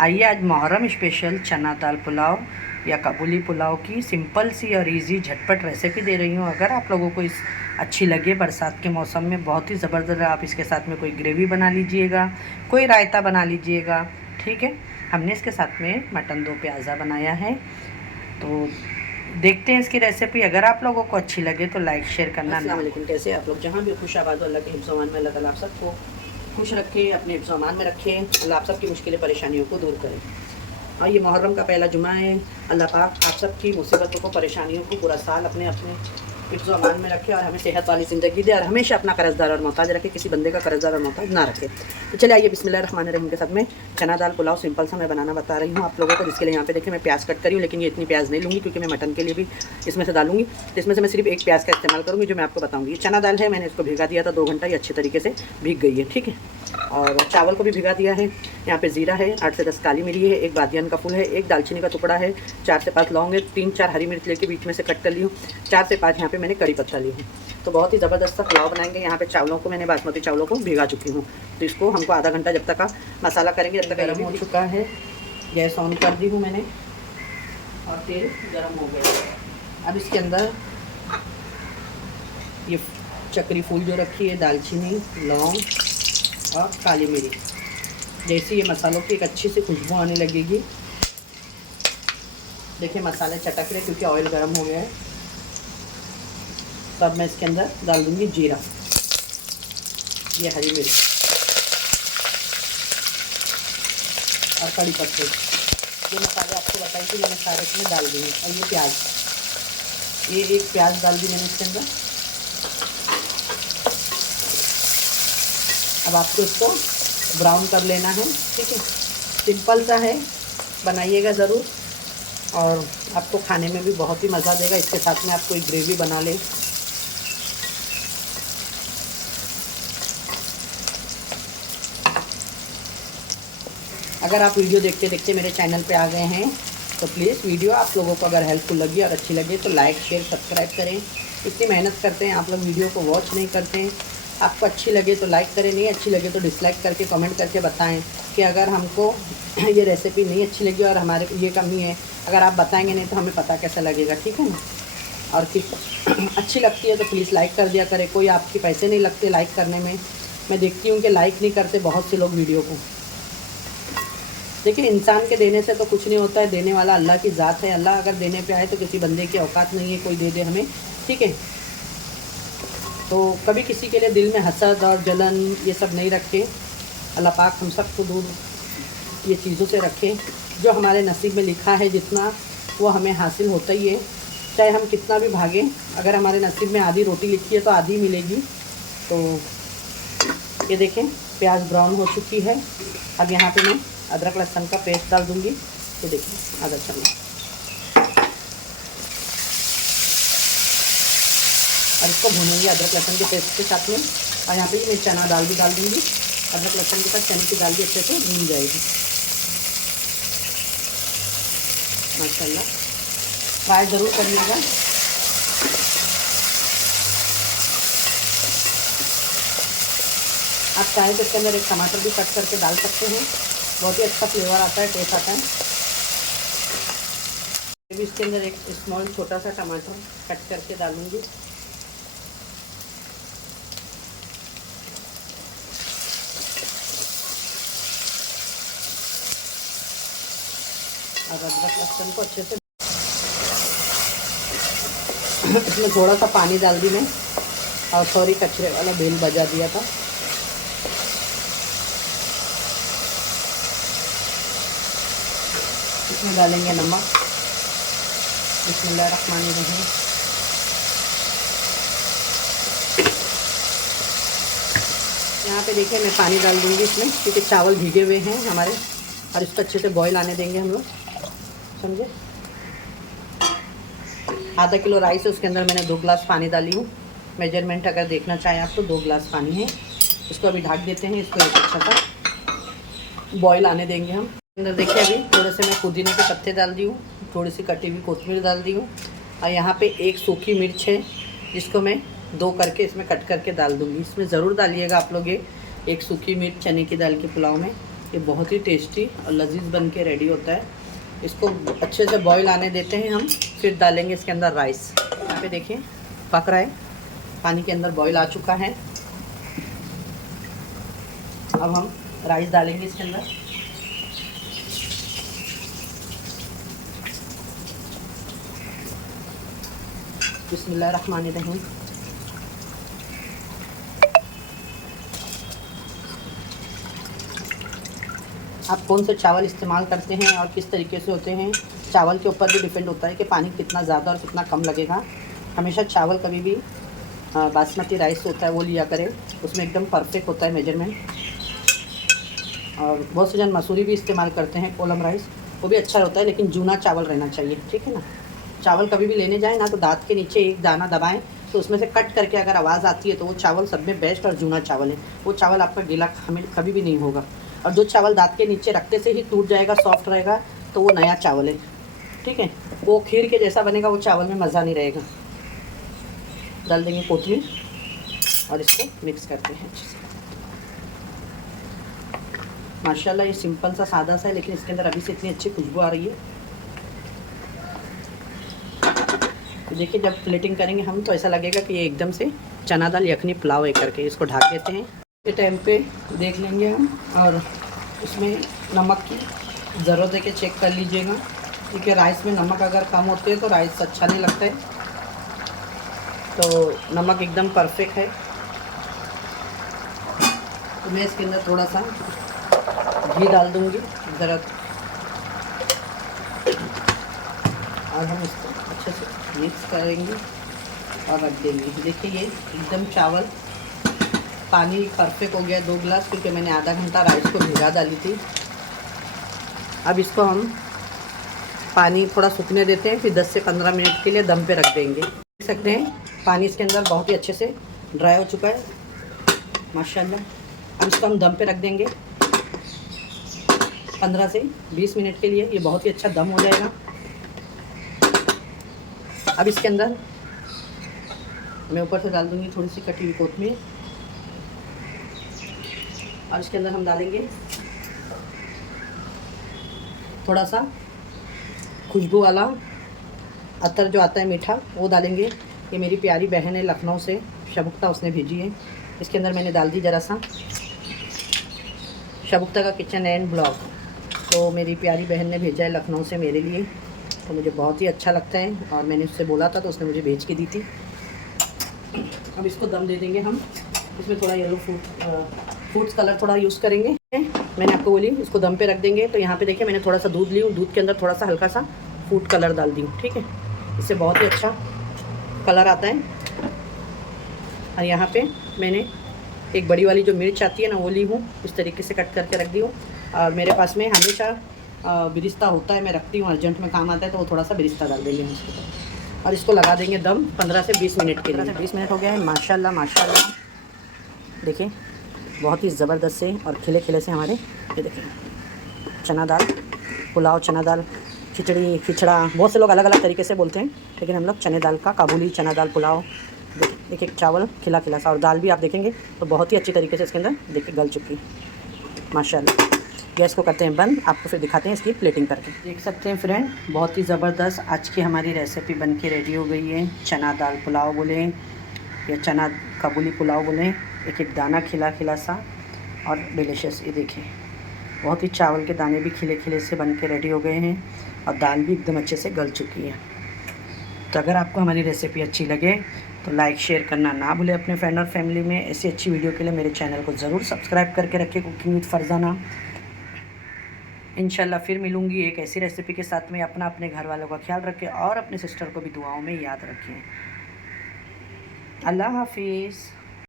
आइए आज मुहर्रम स्पेशल चना दाल पुलाव या काबुली पुलाव की सिंपल सी और इजी झटपट रेसिपी दे रही हूँ। अगर आप लोगों को इस अच्छी लगे बरसात के मौसम में बहुत ही ज़बरदस्त, आप इसके साथ में कोई ग्रेवी बना लीजिएगा, कोई रायता बना लीजिएगा। ठीक है, हमने इसके साथ में मटन दो प्याज़ा बनाया है। तो देखते हैं इसकी रेसिपी। अगर आप लोगों को अच्छी लगे तो लाइक शेयर करना ना। लेकिन कैसे आप लोग जहाँ भी खुश आबाद, अल्लाह के हिफ्ज़-ओ-अमान में अल्लाह ताला आप सबको खुश रखे, अपने हिफ्ज़-ओ-अमान में रखें। अल्लाह आप सबकी मुश्किलें परेशानियों को दूर करें। और ये मुहर्रम का पहला जुमा है। अल्लाह पाक आप सबकी मुसीबतों को, परेशानियों को पूरा साल अपने अपने हिफ्ज़-ओ-अमान में रखे और हमें सेहत वाली ज़िंदगी दे और हमेशा अपना कर्ज़दार और मोहताज रखे, किसी बंदे का कर्ज़दार और मोहताज ना रखे। तो चलिए आइए बिस्मिल्लाहिर्रहमानिर्रहीम के साथ में चना दाल पुलाव सिंपल सा मैं बनाना बता रही हूँ आप लोगों को। जिसके लिए यहाँ पे देखिए मैं प्याज कट करी हूँ, लेकिन ये इतनी प्याज नहीं लूँगी क्योंकि मैं मटन के लिए भी इसमें से डालूंगी। तो इसमें से मैं सिर्फ एक प्याज का इस्तेमाल करूँगी जो मैं आपको बताऊँगी। ये चना दाल है, मैंने इसको भिगा दिया था 2 घंटा, ये अच्छी तरीके से भीग गई है। ठीक है, और चावल को भी भिगा दिया है। यहाँ पे ज़ीरा है, 8 से 10 काली मिर्ची है, 1 बादियान का फूल है, 1 दालचीनी का टुकड़ा है, 4 से 5 लौंग है, 3-4 हरी मिर्च लेके बीच में से कट कर ली हूँ, 4 से 5 यहाँ पे मैंने कड़ी पत्ता ली हूँ। तो बहुत ही ज़बरदस्त सा पुलाव बनाएंगे। यहाँ पे चावलों को मैंने बासमती चावलों को भिगा चुकी हूँ। तो इसको हमको आधा घंटा जब तक का मसाला करेंगे, जब तक गर्म हो चुका है। गैस ऑन कर दी हूँ मैंने और तेल गर्म हो गया। अब इसके अंदर ये चक्री फूल जो रखी है, दालचीनी, लौंग और काली मिर्च, जैसे ये मसालों की एक अच्छी सी खुशबू आने लगेगी। देखिए मसाले चटक रहे क्योंकि ऑयल गर्म हो गया है। तब मैं इसके अंदर डाल दूँगी जीरा, ये हरी मिर्च और कड़ी पत्ते। ये मसाले आपको बताई थी मैंने सारे इसमें डाल दिए। और ये प्याज, ये 1 प्याज डाल दी मैंने इसके अंदर। अब आपको इसको ब्राउन कर लेना है। ठीक है, सिंपल सा है, बनाइएगा ज़रूर और आपको खाने में भी बहुत ही मज़ा देगा। इसके साथ में आप कोई ग्रेवी बना लें। अगर आप वीडियो देखते देखते मेरे चैनल पे आ गए हैं तो प्लीज़ वीडियो आप लोगों को अगर हेल्पफुल लगी और अच्छी लगे तो लाइक शेयर सब्सक्राइब करें। इतनी मेहनत करते हैं आप लोग, वीडियो को वॉच नहीं करते हैं। आपको अच्छी लगे तो लाइक करें, नहीं अच्छी लगे तो डिसलाइक करके कमेंट करके बताएं कि अगर हमको ये रेसिपी नहीं अच्छी लगी और हमारे ये कमी है। अगर आप बताएंगे नहीं तो हमें पता कैसा लगेगा। ठीक है ना, और किस अच्छी लगती है तो प्लीज़ लाइक कर दिया करें। कोई आपके पैसे नहीं लगते लाइक करने में। मैं देखती हूँ कि लाइक नहीं करते बहुत से लोग वीडियो को। देखिए इंसान के देने से तो कुछ नहीं होता है, देने वाला अल्लाह की ज़ात है। अल्लाह अगर देने पे आए तो किसी बंदे की औकात नहीं है कोई दे दे हमें। ठीक है, तो कभी किसी के लिए दिल में हसद और जलन ये सब नहीं रखें। अल्लाह पाक हम सबको दूर ये चीज़ों से रखें। जो हमारे नसीब में लिखा है जितना, वो हमें हासिल होता ही है, चाहे हम कितना भी भागें। अगर हमारे नसीब में आधी रोटी लिखी है तो आधी मिलेगी। तो ये देखें प्याज ब्राउन हो चुकी है। अब यहाँ पे मैं अदरक लहसुन का पेस्ट डाल दूँगी। ये देखिए आधा चम्मच, और इसको भूनेंगे अदरक लहसुन के पेस्ट के साथ में। और यहाँ पे मैं चना दाल भी डाल दूँगी। अदरक लहसुन के साथ चने की दाल भी अच्छे से भून जाएगी। माशाल्लाह, ट्राई ज़रूर करिएगा। आप चाहें तो इसके अंदर 1 टमाटर भी कट करके डाल सकते हैं, बहुत ही अच्छा फ्लेवर आता है, टेस्ट आता है। भी इसके अंदर 1 स्मॉल छोटा सा टमाटर कट करके डालूंगी। और अदरक लहसुन को अच्छे से इसमें थोड़ा सा पानी डाल दी मैं, और सॉरी कचरे वाला बेल बजा दिया था। इसमें डालेंगे नमक। बिस्मिल्लाहिर्रहमानिर्रहीम। यहाँ पे देखिए मैं पानी डाल दूँगी इसमें क्योंकि चावल भीगे हुए हैं हमारे, और इसको अच्छे से बॉईल आने देंगे हम लोग, समझे। आधा किलो राइस है, उसके अंदर मैंने 2 गिलास पानी डाली हूँ। मेजरमेंट अगर देखना चाहें आप तो 2 गिलास पानी है। इसको अभी ढक देते हैं, इसको एक अच्छा सा बॉईल आने देंगे हम। अंदर देखिए अभी थोड़े से मैं पुदीने के पत्ते डाल दी हूँ, थोड़ी सी कटी हुई कोतमीर डाल दी हूँ, और यहाँ पे 1 सूखी मिर्च है जिसको मैं 2 करके इसमें कट करके डाल दूँगी। इसमें ज़रूर डालिएगा आप लोग ये 1 सूखी मिर्च चने की दाल के पुलाव में। ये बहुत ही टेस्टी और लजीज बन के रेडी होता है। इसको अच्छे से बॉईल आने देते हैं हम, फिर डालेंगे इसके अंदर राइस। यहाँ पे देखिए पक रहा है, पानी के अंदर बॉईल आ चुका है। अब हम राइस डालेंगे इसके अंदर। बिस्मिल्लाहिर्रहमानिर्रहीम। आप कौन से चावल इस्तेमाल करते हैं और किस तरीके से होते हैं, चावल के ऊपर भी डिपेंड होता है कि पानी कितना ज़्यादा और कितना कम लगेगा। हमेशा चावल कभी भी बासमती राइस होता है वो लिया करें, उसमें एकदम परफेक्ट होता है मेजरमेंट। और बहुत से जन मसूरी भी इस्तेमाल करते हैं, कोलम राइस, वो भी अच्छा होता है, लेकिन जूना चावल रहना चाहिए, ठीक है ना। चावल कभी भी लेने जाएँ ना तो दांत के नीचे एक दाना दबाएं, तो उसमें से कट करके अगर आवाज़ आती है तो वो चावल सब में बेस्ट और जूना चावल है। वो चावल आपका गीला हमें कभी भी नहीं होगा। और जो चावल दांत के नीचे रखते से ही टूट जाएगा, सॉफ्ट रहेगा, तो वो नया चावल है, ठीक है। वो खीर के जैसा बनेगा, वो चावल में मज़ा नहीं रहेगा। डाल देंगे कोथमीर और इसको मिक्स करते हैं अच्छे से। माशाल्लाह ये सिंपल सा सादा सा है, लेकिन इसके अंदर अभी से इतनी अच्छी खुशबू आ रही है। तो देखिए जब प्लेटिंग करेंगे हम तो ऐसा लगेगा कि ये एकदम से चना दाल यखनी पुलाव है करके। इसको ढक देते हैं। ये टाइम पे देख लेंगे हम, और उसमें नमक की ज़रूरत है कि चेक कर लीजिएगा, क्योंकि राइस में नमक अगर कम होते हैं तो राइस अच्छा नहीं लगता है। तो नमक एकदम परफेक्ट है। तो मैं इसके अंदर थोड़ा सा घी डाल दूँगी ज़रा, और हम इसको अच्छे से मिक्स करेंगे और रख देंगे। देखिए ये एकदम चावल पानी परफेक्ट हो गया 2 गिलास, क्योंकि मैंने आधा घंटा राइस को भिगा डाली थी। अब इसको हम पानी थोड़ा सूखने देते हैं, फिर 10 से 15 मिनट के लिए दम पे रख देंगे। देख सकते हैं पानी इसके अंदर बहुत ही अच्छे से ड्राई हो चुका है माशाल्लाह। अब इसको हम दम पे रख देंगे 15 से 20 मिनट के लिए। ये बहुत ही अच्छा दम हो जाएगा। अब इसके अंदर मैं ऊपर से डाल दूँगी थोड़ी सी कटी हुई कोथमीर, और इसके अंदर हम डालेंगे थोड़ा सा खुशबू वाला अतर जो आता है मीठा, वो डालेंगे। ये मेरी प्यारी बहन है लखनऊ से, शगुफ्ता, उसने भेजी है। इसके अंदर मैंने डाल दी ज़रा सा शगुफ्ता का किचन एंड ब्लॉग, तो मेरी प्यारी बहन ने भेजा है लखनऊ से मेरे लिए, तो मुझे बहुत ही अच्छा लगता है, और मैंने उससे बोला था तो उसने मुझे भेज के दी थी। अब इसको दम दे देंगे हम। इसमें थोड़ा येलो फूड्स कलर थोड़ा यूज़ करेंगे। मैंने आपको बोली इसको दम पे रख देंगे। तो यहाँ पे देखिए मैंने थोड़ा सा दूध ली हूँ, दूध के अंदर थोड़ा सा हल्का सा फूड कलर डाल दी हूँ, ठीक है। इससे बहुत ही अच्छा कलर आता है। और यहाँ पे मैंने एक बड़ी वाली जो मिर्च आती है ना, वो ली हूँ, इस तरीके से कट करके रख दी हूँ। और मेरे पास में हमेशा बिरिस्ता होता है, मैं रखती हूँ, अर्जेंट में काम आता है तो वो थोड़ा सा बिरिस्ता डाल देंगे हम इसके। और इसको लगा देंगे दम 15 से 20 मिनट के लिए। 20 मिनट हो गया है माशाल्लाह माशाल्लाह। देखिए बहुत ही ज़बरदस्त से और खिले खिले से हमारे, ये देखिए चना दाल पुलाव, चना दाल खिचड़ी, खिचड़ा, बहुत से लोग अलग अलग तरीके से बोलते हैं, लेकिन हम लोग चने दाल का काबुली चना दाल पुलाव। देखिए चावल खिला खिला सा, और दाल भी आप देखेंगे तो बहुत ही अच्छी तरीके से इसके अंदर देखिए गल चुकी है माशाल्लाह। गैस को करते हैं बंद, आपको फिर दिखाते हैं इसकी प्लेटिंग करके। देख सकते हैं फ्रेंड, बहुत ही ज़बरदस्त आज की हमारी रेसिपी बन के रेडी हो गई है। चना दाल पुलाव बोलें या चना काबुली पुलाव बोलें, एक एक दाना खिला खिला सा और डिलीशियस। ये देखिए बहुत ही चावल के दाने भी खिले खिले से बन के रेडी हो गए हैं, और दाल भी एकदम अच्छे से गल चुकी है। तो अगर आपको हमारी रेसिपी अच्छी लगे तो लाइक शेयर करना ना भूलें अपने फ्रेंड और फैमिली में। ऐसी अच्छी वीडियो के लिए मेरे चैनल को ज़रूर सब्सक्राइब करके रखें, कुकिंग विद फरजाना। इंशाल्लाह फिर मिलूँगी एक ऐसी रेसिपी के साथ में। अपना अपने घर वालों का ख्याल रखें और अपने सिस्टर को भी दुआओं में याद रखें। अल्लाह हाफिज़।